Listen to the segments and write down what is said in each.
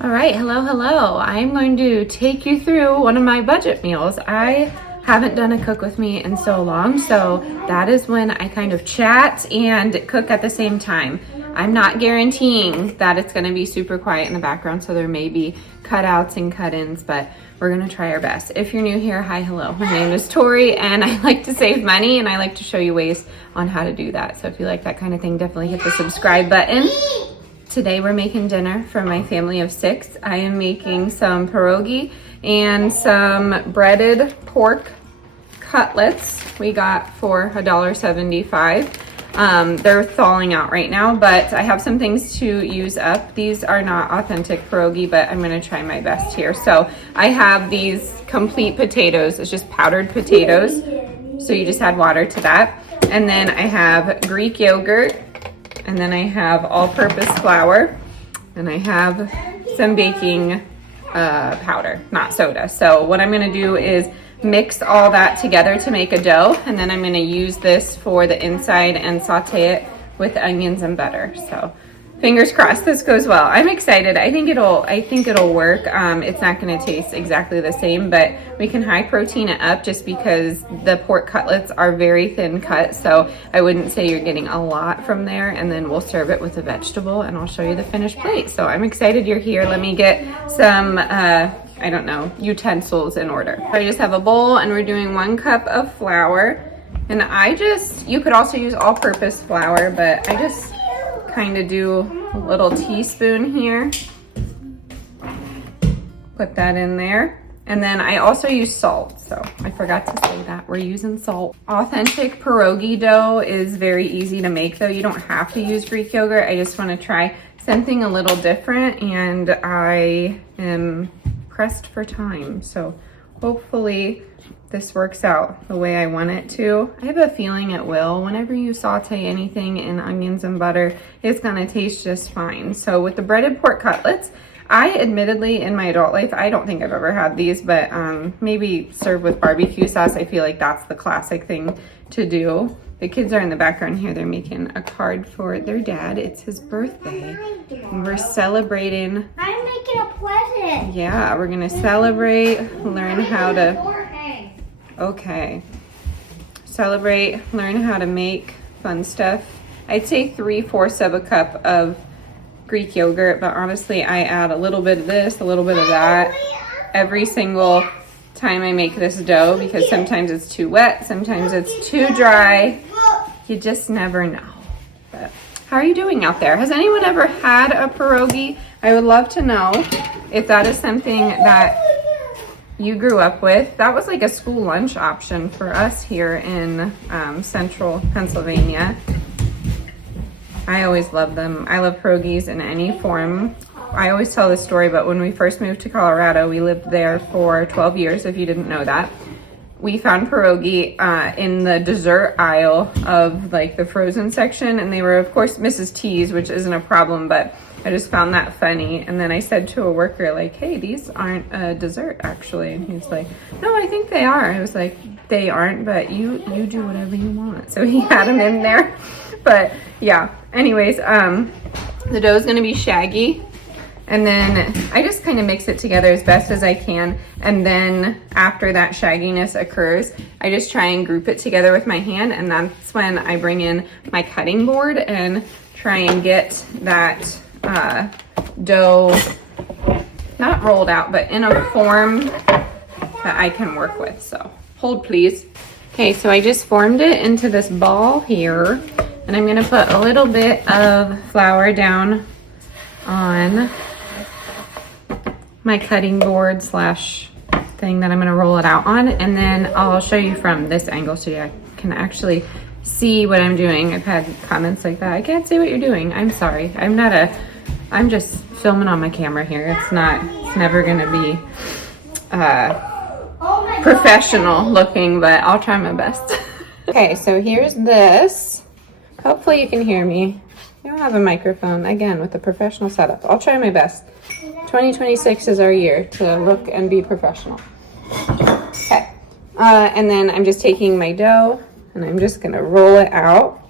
All right, hello. I'm going to take you through one of my budget meals. I haven't done a cook with me in so long, so that is when I kind of chat and cook at the same time. I'm not guaranteeing that it's gonna be super quiet in the background, so there may be cutouts and cut-ins, but we're gonna try our best. If you're new here, hi, hello. My name is Tori, and I like to save money, and I like to show you ways on how to do that. So if you like that kind of thing, definitely hit the subscribe button. Today we're making dinner for my family of 6. I am making some pierogi and some breaded pork cutlets we got for $1.75. They're thawing out right now, but I have some things to use up. These are not authentic pierogi, but I'm gonna try my best here. So I have these complete potatoes. It's just powdered potatoes. So you just add water to that. And then I have Greek yogurt. And then I have all-purpose flour, and I have some baking powder, not soda. So what I'm gonna do is mix all that together to make a dough, and then I'm gonna use this for the inside and saute it with onions and butter. So fingers crossed this goes well. I'm excited. I think it'll work. It's not gonna taste exactly the same, but we can high protein it up just because the pork cutlets are very thin cut. So I wouldn't say you're getting a lot from there, and then we'll serve it with a vegetable and I'll show you the finished plate. So I'm excited you're here. Let me get some, I don't know, utensils in order. I just have a bowl and we're doing 1 cup of flour. And you could also use all-purpose flour, but I just kind of do a little teaspoon here. Put that in there. And then I also use salt, so I forgot to say that. We're using salt. Authentic pierogi dough is very easy to make though. You don't have to use Greek yogurt. I just want to try something a little different, and I am pressed for time. So hopefully this works out the way I want it to. I have a feeling it will. Whenever you saute anything in onions and butter, it's gonna taste just fine. So with the breaded pork cutlets, I admittedly in my adult life, I don't think I've ever had these, but maybe served with barbecue sauce. I feel like that's the classic thing to do. The kids are in the background here. They're making a card for their dad. It's his birthday. And we're celebrating. I'm making a present. Yeah, we're gonna celebrate, learn how to, okay. Celebrate, learn how to make fun stuff. I'd say 3/4 of a cup of Greek yogurt, but honestly, I add a little bit of this, a little bit of that every single time I make this dough, because sometimes it's too wet, sometimes it's too dry. You just never know. But how are you doing out there? Has anyone ever had a pierogi? I would love to know if that is something that you grew up with. That was like a school lunch option for us here in central Pennsylvania. I always love them. I love pierogies in any form. I always tell this story, but when we first moved to Colorado, we lived there for 12 years, if you didn't know that. We found pierogi in the dessert aisle of like the frozen section, and they were of course Mrs. T's, which isn't a problem, but I just found that funny. And then I said to a worker like, hey, these aren't a dessert actually. And he's like, no, I think they are. I was like, they aren't, but you do whatever you want. So he had them in there. But yeah, anyways, the dough is gonna be shaggy. And then I just kind of mix it together as best as I can. And then after that shagginess occurs, I just try and group it together with my hand. And that's when I bring in my cutting board and try and get that dough, not rolled out, but in a form that I can work with. So hold please. Okay, so I just formed it into this ball here. And I'm gonna put a little bit of flour down on my cutting board slash thing that I'm gonna roll it out on, and then I'll show you from this angle so you can actually see what I'm doing. I've had comments like that. I can't see what you're doing. I'm sorry. I'm just filming on my camera here. It's never gonna be professional looking, but I'll try my best. Okay, so here's this. Hopefully you can hear me. I don't have a microphone, again, with a professional setup. I'll try my best. 2026 is our year to look and be professional. Okay, and then I'm just taking my dough and I'm just gonna roll it out.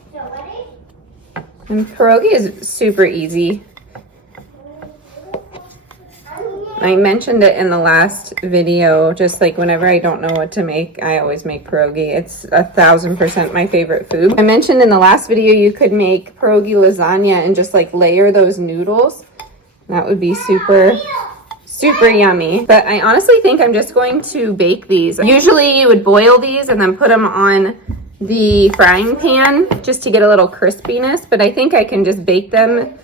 And pierogi is super easy. I mentioned it in the last video, just like whenever I don't know what to make, I always make pierogi. It's 1000% my favorite food. I mentioned in the last video you could make pierogi lasagna and just like layer those noodles. That would be super yummy. But I honestly think I'm just going to bake these. Usually you would boil these and then put them on the frying pan just to get a little crispiness, but I think I can just bake them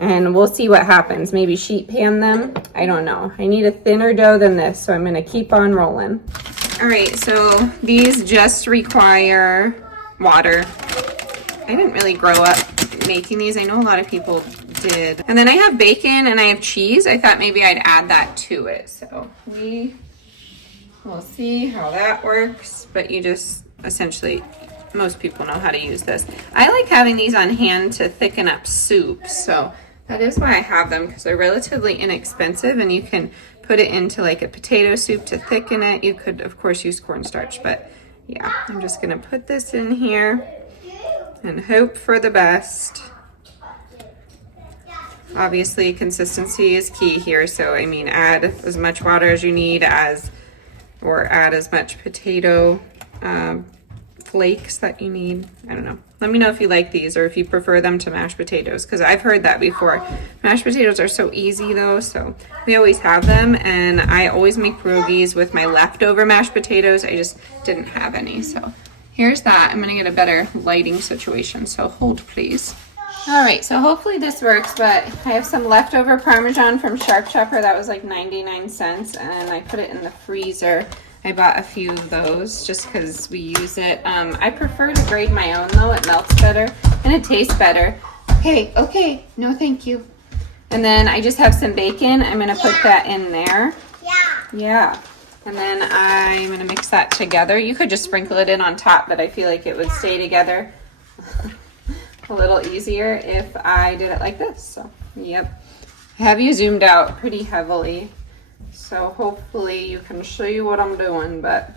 and we'll see what happens. Maybe sheet pan them. I don't know. I need a thinner dough than this, so I'm gonna keep on rolling. All right, so these just require water. I didn't really grow up making these. I know a lot of people did. And then I have bacon and I have cheese. I thought maybe I'd add that to it. So we will see how that works, but you just essentially, most people know how to use this. I like having these on hand to thicken up soup, so that is why I have them, because they're relatively inexpensive and you can put it into like a potato soup to thicken it. You could of course use cornstarch, but yeah, I'm just gonna put this in here and hope for the best. Obviously consistency is key here, so I mean add as much water as you need or add as much potato flakes that you need. I don't know. Let me know if you like these or if you prefer them to mashed potatoes, because I've heard that before. Mashed potatoes are so easy though, so we always have them, and I always make pierogies with my leftover mashed potatoes. I just didn't have any, so here's that. I'm gonna get a better lighting situation, so hold please. All right, so hopefully this works, but I have some leftover Parmesan from Sharp Shopper that was like 99 cents, and I put it in the freezer. I bought a few of those just because we use it. I prefer to grate my own though. It melts better and it tastes better. Okay, no thank you. And then I just have some bacon. I'm gonna put that in there. Yeah. And then I'm gonna mix that together. You could just sprinkle it in on top, but I feel like it would stay together a little easier if I did it like this. So, yep. I have you zoomed out pretty heavily, so hopefully you can see what I'm doing, but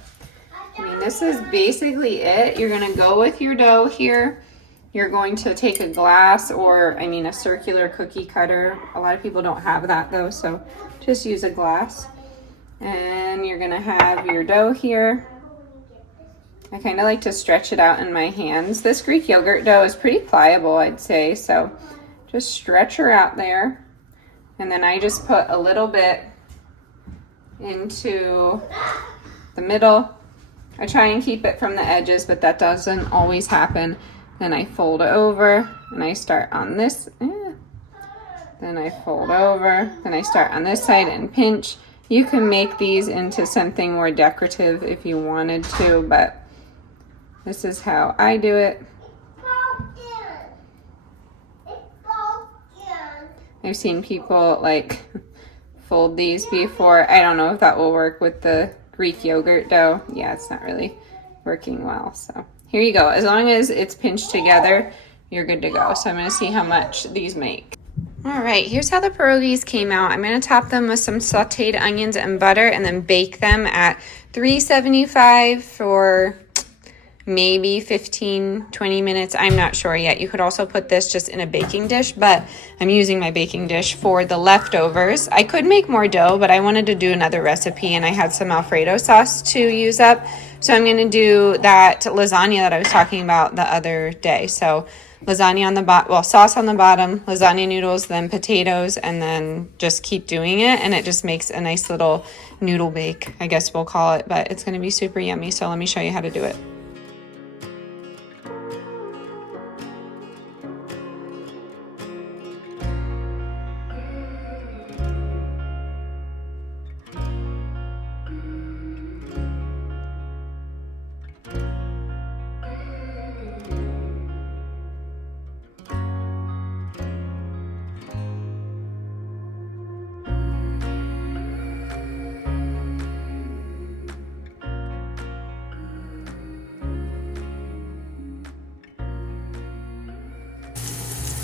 I mean, this is basically it. You're gonna go with your dough here. You're going to take a glass or, I mean, a circular cookie cutter. A lot of people don't have that though, so just use a glass. And you're gonna have your dough here. I kind of like to stretch it out in my hands. This Greek yogurt dough is pretty pliable, I'd say, so just stretch her out there. And then I just put a little bit into the middle. I try and keep it from the edges, but that doesn't always happen. Then I fold over and I start on this. Then I fold over, then I start on this side and pinch. You can make these into something more decorative if you wanted to, but this is how I do it. I've seen people like fold these before. I don't know if that will work with the Greek yogurt dough. Yeah, it's not really working well. So here you go. As long as it's pinched together, you're good to go. So I'm gonna see how much these make. All right, here's how the pierogies came out. I'm gonna top them with some sauteed onions and butter and then bake them at 375 for maybe 15-20 minutes. I'm not sure yet. You could also put this just in a baking dish, but I'm using my baking dish for the leftovers. I could make more dough, but I wanted to do another recipe and I had some Alfredo sauce to use up. So I'm gonna do that lasagna that I was talking about the other day. So lasagna on the bottom, well, sauce on the bottom, lasagna noodles, then potatoes, and then just keep doing it. And it just makes a nice little noodle bake, I guess we'll call it, but it's gonna be super yummy. So let me show you how to do it.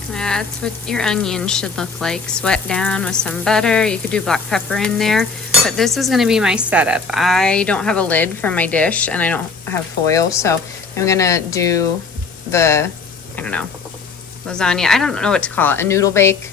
That's what your onions should look like. Sweat down with some butter. You could do black pepper in there, but this is going to be my setup. I don't have a lid for my dish and I don't have foil, so I'm going to do the, I don't know, lasagna. I don't know what to call it. A noodle bake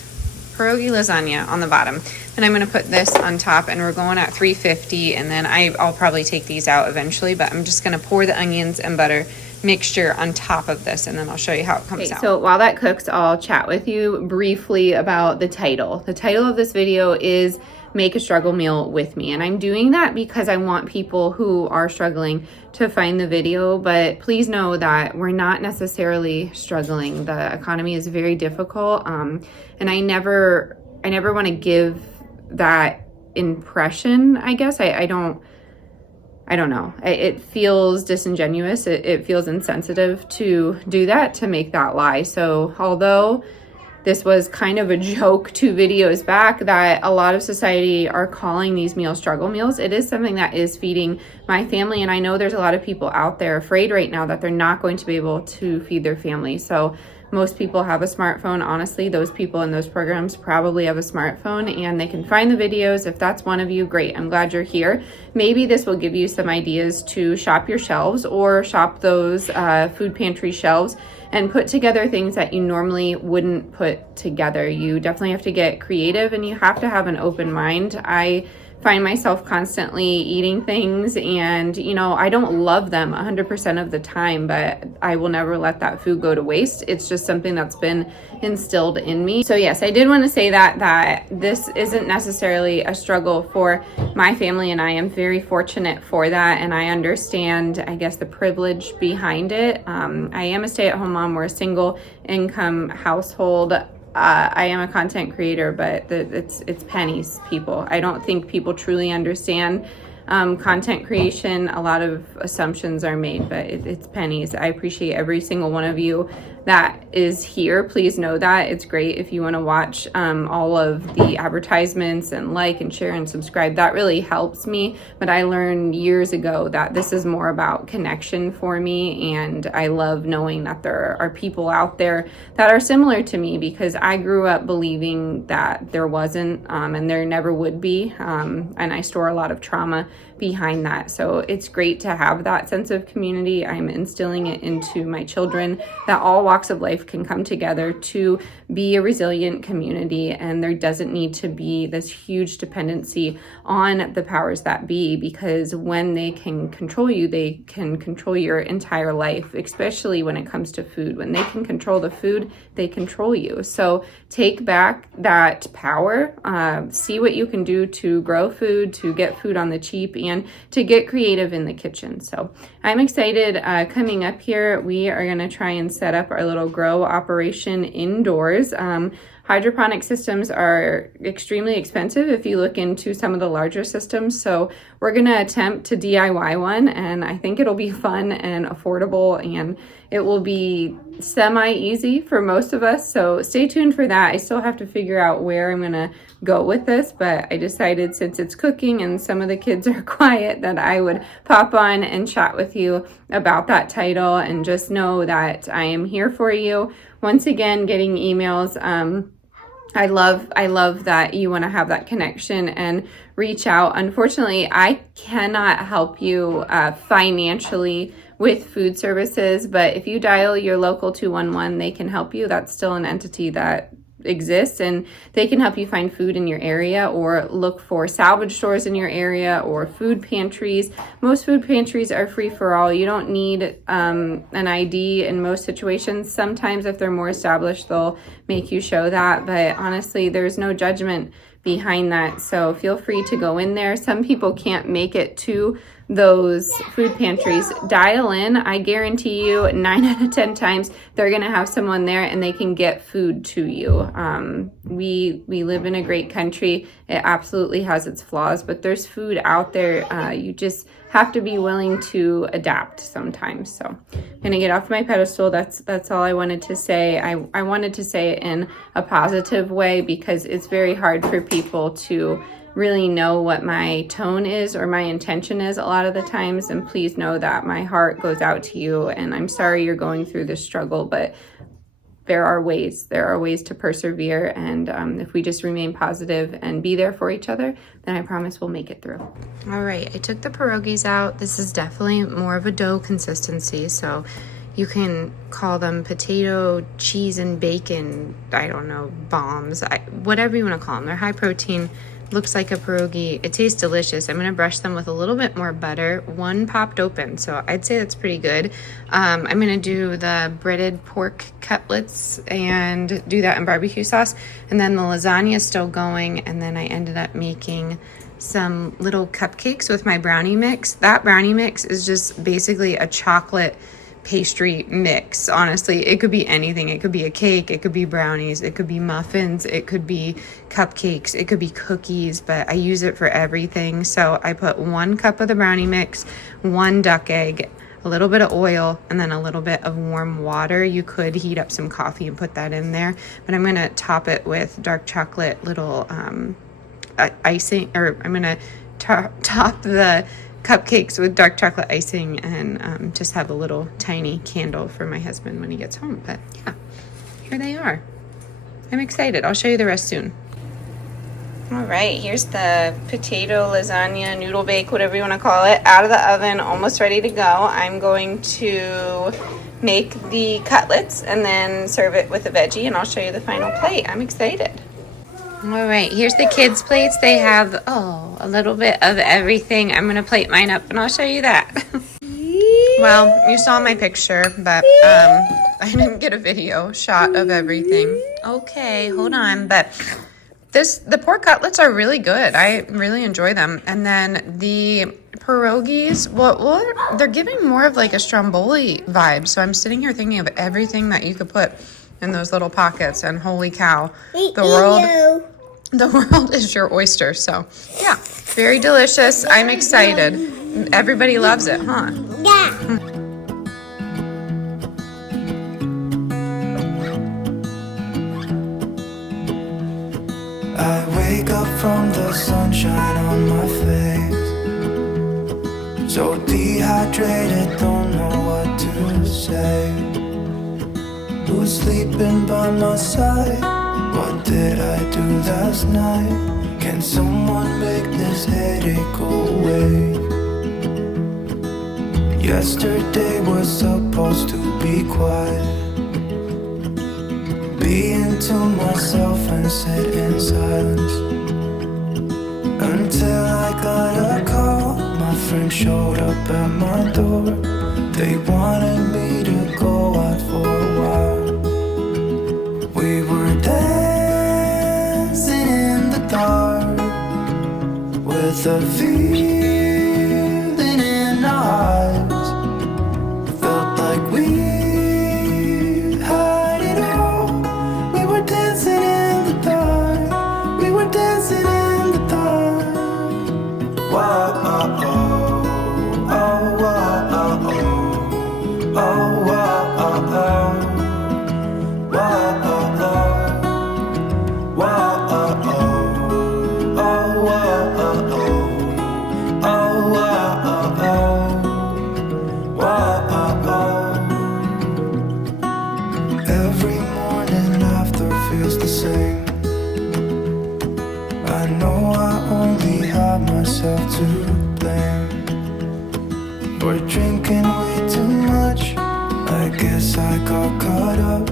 pierogi lasagna on the bottom. And I'm gonna put this on top, and we're going at 350, and then I'll probably take these out eventually, but I'm just gonna pour the onions and butter mixture on top of this, and then I'll show you how it comes out. So while that cooks, I'll chat with you briefly about the title. The title of this video is Make a Struggle Meal with Me, and I'm doing that because I want people who are struggling to find the video, but please know that we're not necessarily struggling. The economy is very difficult, and I never want to give that impression, I guess. I don't know. It feels disingenuous. It feels insensitive to do that, to make that lie. So although this was kind of a joke 2 videos back that a lot of society are calling these meals struggle meals, it is something that is feeding my family. And I know there's a lot of people out there afraid right now that they're not going to be able to feed their family. So most people have a smartphone. Honestly, those people in those programs probably have a smartphone and they can find the videos. If that's one of you, great. I'm glad you're here. Maybe this will give you some ideas to shop your shelves or shop those food pantry shelves and put together things that you normally wouldn't put together. You definitely have to get creative and you have to have an open mind. I find myself constantly eating things, and I don't love them 100% of the time, but I will never let that food go to waste. It's just something that's been instilled in me. So yes, I did want to say that this isn't necessarily a struggle for my family, and I am very fortunate for that, and I understand, I guess, the privilege behind it. I am a stay-at-home mom. We're a single income household. I am a content creator, but it's pennies, people. I don't think people truly understand content creation. A lot of assumptions are made, but it's pennies. I appreciate every single one of you that is here. Please know that. It's great if you want to watch all of the advertisements and like and share and subscribe. That really helps me. But I learned years ago that this is more about connection for me, and I love knowing that there are people out there that are similar to me, because I grew up believing that there wasn't and there never would be, and I store a lot of trauma behind that. So it's great to have that sense of community. I'm instilling it into my children that all walks of life can come together to be a resilient community, and there doesn't need to be this huge dependency on the powers that be, because when they can control you, they can control your entire life, especially when it comes to food. When they can control the food, they control you. So take back that power, see what you can do to grow food, to get food on the cheap, and to get creative in the kitchen. So I'm excited. Coming up here, we are going to try and set up our little grow operation indoors. Hydroponic systems are extremely expensive if you look into some of the larger systems. So we're going to attempt to DIY one, and I think it'll be fun and affordable, and it will be semi-easy for most of us. So stay tuned for that. I still have to figure out where I'm going to go with this, but I decided, since it's cooking and some of the kids are quiet, that I would pop on and chat with you about that title, and just know that I am here for you. Once again, getting emails. I love that you want to have that connection and reach out. Unfortunately, I cannot help you financially with food services, but if you dial your local 211, they can help you. That's still an entity that exists, and they can help you find food in your area, or look for salvage stores in your area, or food pantries. Most food pantries are free for all. You don't need an ID in most situations. Sometimes if they're more established, they'll make you show that, but honestly, there's no judgment behind that. So feel free to go in there. Some people can't make it to those food pantries. Dial in. I guarantee you 9 out of 10 times they're going to have someone there and they can get food to you. We live in a great country. It absolutely has its flaws, but there's food out there. You just have to be willing to adapt sometimes. So I'm going to get off my pedestal. That's all I wanted to say. I wanted to say it in a positive way, because it's very hard for people to really know what my tone is or my intention is a lot of the times. And please know that my heart goes out to you, and I'm sorry you're going through this struggle, but there are ways to persevere. And if we just remain positive and be there for each other, then I promise we'll make it through. All right, I took the pierogies out. This is definitely more of a dough consistency, so you can call them potato, cheese, and bacon, I don't know, bombs, whatever you want to call them. They're high protein, looks like a pierogi. It tastes delicious. I'm gonna brush them with a little bit more butter. One popped open, so I'd say that's pretty good. I'm gonna do the breaded pork cutlets and do that in barbecue sauce. And then the lasagna is still going. And then I ended up making some little cupcakes with my brownie mix. That brownie mix is just basically a chocolate pastry mix. Honestly, it could be anything. It could be a cake, it could be brownies, it could be muffins, it could be cupcakes, it could be cookies, but I use it for everything. So I put 1 cup of the brownie mix, 1 duck egg, a little bit of oil, and then a little bit of warm water. You could heat up some coffee and put that in there, but I'm gonna top it with dark chocolate little icing, or I'm gonna top the cupcakes with dark chocolate icing and just have a little tiny candle for my husband when he gets home. But yeah, here they are. I'm excited. I'll show you the rest soon. All right, here's the potato lasagna, noodle bake, whatever you want to call it, out of the oven, almost ready to go. I'm going to make the cutlets and then serve it with a veggie, and I'll show you the final plate. I'm excited. All right, here's the kids' plates. They have, a little bit of everything. I'm going to plate mine up, and I'll show you that. Well, you saw my picture, but I didn't get a video shot of everything. Okay, hold on. But the pork cutlets are really good. I really enjoy them. And then the pierogies, well, they're giving more of like a stromboli vibe. So I'm sitting here thinking of everything that you could put in those little pockets, and holy cow, the world is your oyster. So yeah, very delicious. I'm excited. Everybody loves it, huh? Yeah. I wake up from the sunshine on my face, so dehydrated, don't know what to say. Who's sleeping by my side? What did I do last night? Can someone make this headache go away? Yesterday was supposed to be quiet, being to myself and sit in silence, until I got a call. My friend showed up at my door. They wanted me to go out for a while. We were dancing in the dark, with a feeling in our eyes. Felt like we had it all. We were dancing in the dark. We were dancing in the dark. Wow, oh, oh, oh, wow, oh, oh, oh, wow, oh, oh. Wow, oh, oh. Wow, oh, oh. Oh, wow, oh, oh. Oh, wow, oh, oh. Wow, oh, oh. Every morning after feels the same. I know I only have myself to blame for drinking way too much. I guess I got caught up.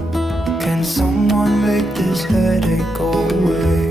Can someone make this headache go away?